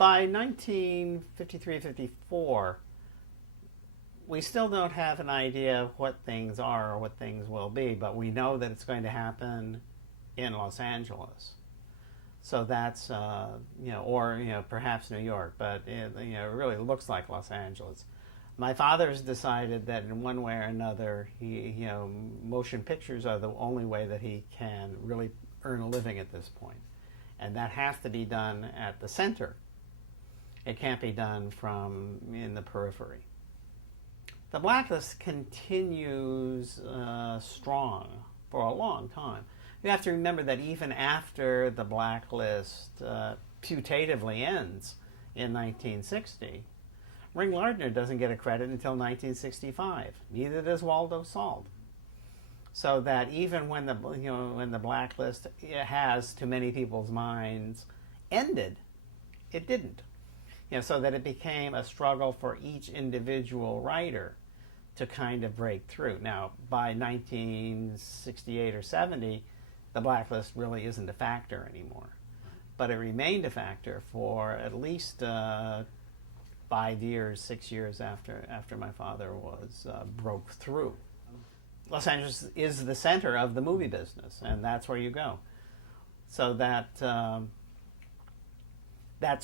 By 1953-54, we still don't have an idea of what things are or what things will be, but we know that it's going to happen in Los Angeles. So that's, or, perhaps New York, but it really looks like Los Angeles. My father's decided that in one way or another, motion pictures are the only way that he can really earn a living at this point. And that has to be done at the center. It can't be done from in the periphery. The blacklist continues strong for a long time. You have to remember that even after the blacklist putatively ends in 1960, Ring Lardner doesn't get a credit until 1965. Neither does Waldo Salt. So that even when the blacklist has, to many people's minds, ended, it didn't. So that it became a struggle for each individual writer to kind of break through. Now, by 1968 or 70, the blacklist really isn't a factor anymore. But it remained a factor for at least 5 years, 6 years after my father was broke through. Los Angeles is the center of the movie business, and that's where you go. So that's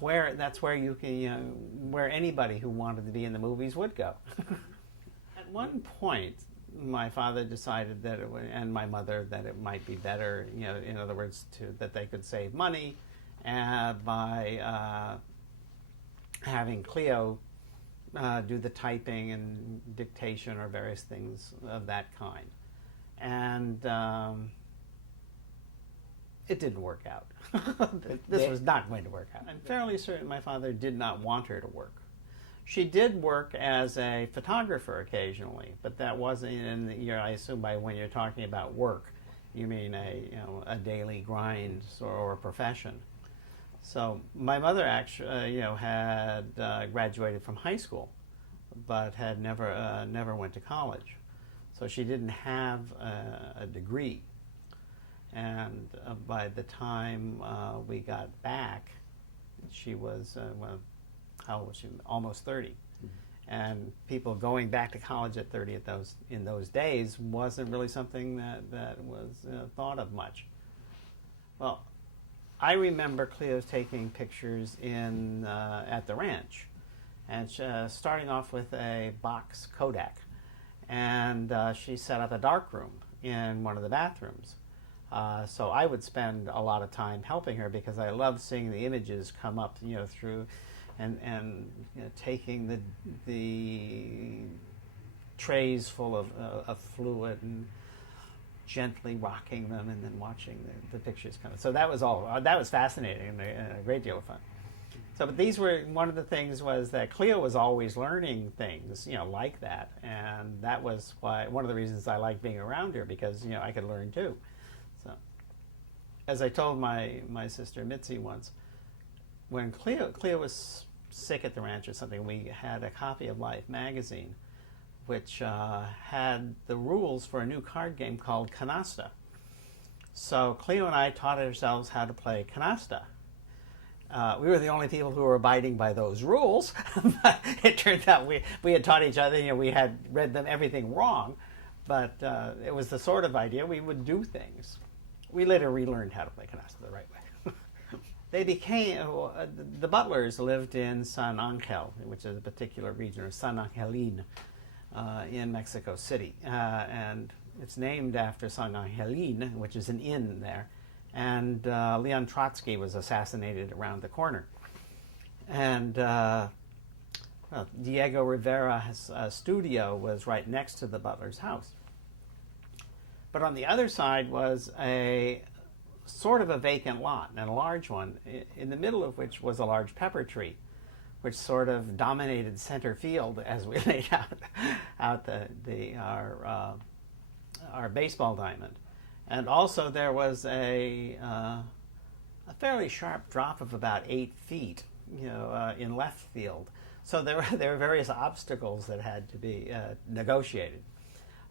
where you can, where anybody who wanted to be in the movies would go. At one point, my father decided that and my mother, that it might be better, in other words, that they could save money by having Cleo do the typing and dictation or various things of that kind. And it didn't work out. This was not going to work out. I'm fairly certain my father did not want her to work. She did work as a photographer occasionally, but that wasn't in the, I assume by when you're talking about work, you mean a daily grind or a profession. So my mother actually, had graduated from high school, but had never went to college. So she didn't have a degree. And by the time we got back, she was, how old was she? Almost 30. Mm-hmm. And people going back to college at 30 in those days wasn't really something that was thought of much. Well, I remember Cleo taking pictures at the ranch, and starting off with a box Kodak, and she set up a darkroom in one of the bathrooms. So I would spend a lot of time helping her because I loved seeing the images come up, through, and taking the trays full of fluid and gently rocking them, and then watching the pictures come. So that was fascinating and a great deal of fun. So, but these were, one of the things was that Cleo was always learning things, like that, and that was one of the reasons I liked being around her, because I could learn too. So, as I told my sister Mitzi once, when Cleo was sick at the ranch or something, we had a copy of Life magazine, which had the rules for a new card game called Canasta. So Cleo and I taught ourselves how to play Canasta. We were the only people who were abiding by those rules, but it turned out we had taught each other, we had read them everything wrong, but it was the sort of idea we would do things. We later relearned how to play Canasta the right way. They became, the Butlers lived in San Angel, which is a particular region, or San Angelin, in Mexico City. And it's named after San Angelin, which is an inn there. And Leon Trotsky was assassinated around the corner. And Diego Rivera's studio was right next to the Butler's house. But on the other side was a sort of a vacant lot, and a large one, in the middle of which was a large pepper tree, which sort of dominated center field as we laid out our baseball diamond. And also there was a fairly sharp drop of about 8 feet, in left field. So there were various obstacles that had to be negotiated.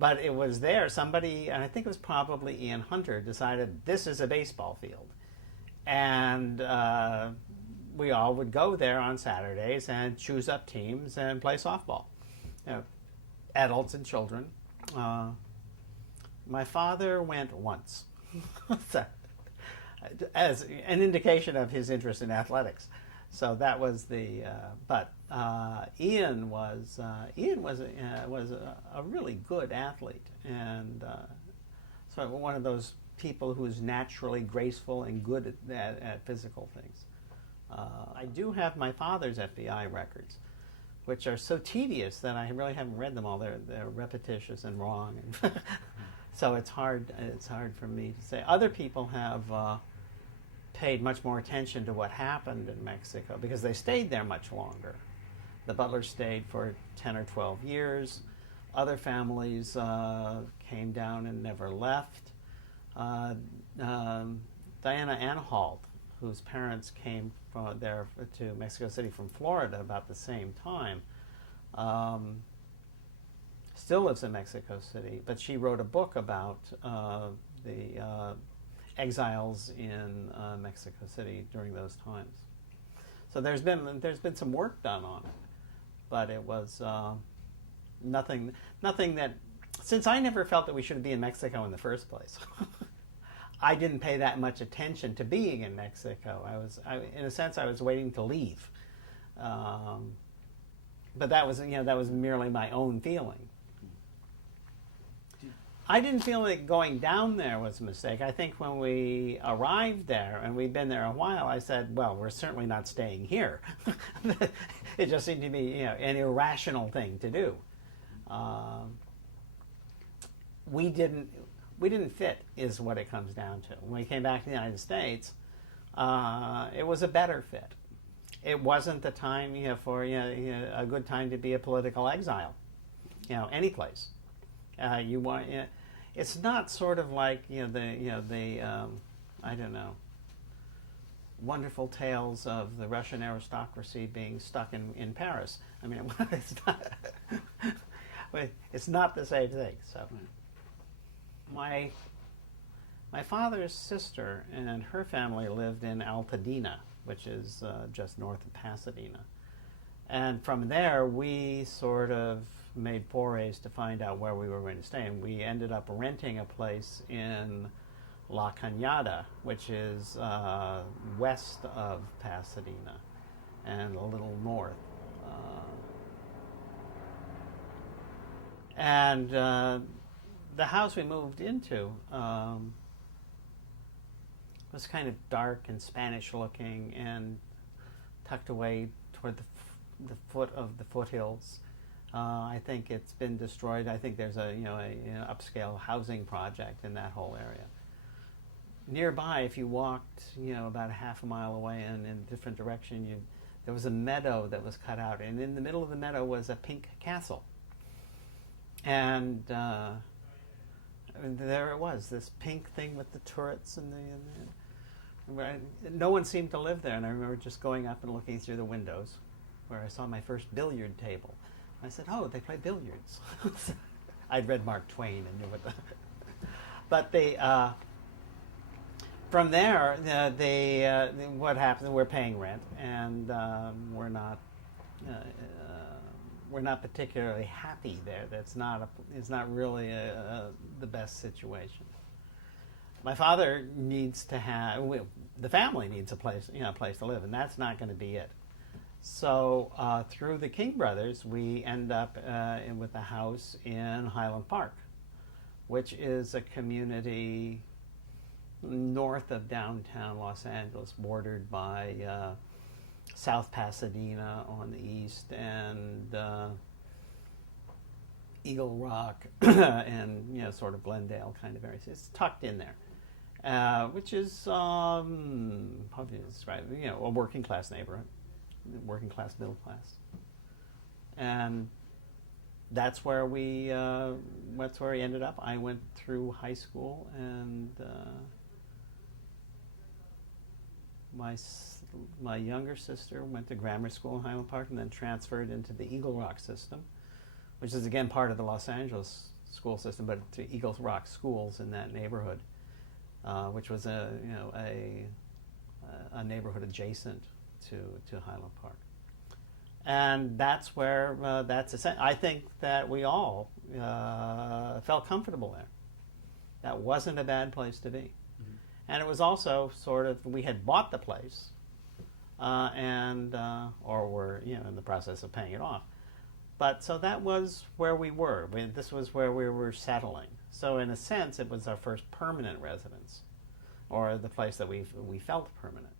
But it was there. Somebody, and I think it was probably Ian Hunter, decided this is a baseball field. And we all would go there on Saturdays and choose up teams and play softball. You know, adults and children. My father went once, so, as an indication of his interest in athletics. So that was the. But Ian was a really good athlete, and so one of those people who is naturally graceful and good at physical things. I do have my father's FBI records, which are so tedious that I really haven't read them all. They're repetitious and wrong, and so it's hard for me to say. Other people have paid much more attention to what happened in Mexico because they stayed there much longer. The Butlers stayed for 10 or 12 years. Other families came down and never left. Diana Anhalt, whose parents came from there to Mexico City from Florida about the same time, still lives in Mexico City, but she wrote a book about the exiles in Mexico City during those times. So there's been some work done on it, but it was nothing that, since I never felt that we should be in Mexico in the first place. I didn't pay that much attention to being in Mexico. In a sense, I was waiting to leave, but that was merely my own feeling. I didn't feel like going down there was a mistake. I think when we arrived there, and we'd been there a while, I said, well, we're certainly not staying here. It just seemed to be an irrational thing to do. We didn't fit, is what it comes down to. When we came back to the United States, it was a better fit. It wasn't the time for a good time to be a political exile, any place. It's not sort of like I don't know, wonderful tales of the Russian aristocracy being stuck in Paris. I mean, it's not the same thing. So, my father's sister and her family lived in Altadena, which is just north of Pasadena, and from there we sort of made forays to find out where we were going to stay, and we ended up renting a place in La Cañada, which is west of Pasadena and a little north. And the house we moved into was kind of dark and Spanish looking and tucked away toward the foot of the foothills. I think it's been destroyed. I think there's an upscale housing project in that whole area. Nearby, if you walked about a half a mile away and in a different direction, there was a meadow that was cut out, and in the middle of the meadow was a pink castle. And there it was, this pink thing with the turrets and no one seemed to live there. And I remember just going up and looking through the windows, where I saw my first billiard table. I said, "Oh, they play billiards." I'd read Mark Twain and knew what the. But from there, what happened? We're paying rent, and we're not particularly happy there. It's not really the best situation. My father needs to have. The family needs a place to live, and that's not going to be it. So through the King brothers, we end up with a house in Highland Park, which is a community north of downtown Los Angeles, bordered by South Pasadena on the east and Eagle Rock and sort of Glendale kind of areas. It's tucked in there, which is how do you describe it? A working class neighborhood. Working class, middle class, and that's where we ended up. I went through high school, and my younger sister went to grammar school in Highland Park, and then transferred into the Eagle Rock system, which is again part of the Los Angeles school system, but to Eagle Rock schools in that neighborhood, which was a neighborhood adjacent to Highland Park. And that's where, I think that we all felt comfortable there. That wasn't a bad place to be. Mm-hmm. And it was also sort of, we had bought the place, or were, in the process of paying it off. But so that was where we were. This was where we were settling. So in a sense, it was our first permanent residence, or the place that we felt permanent.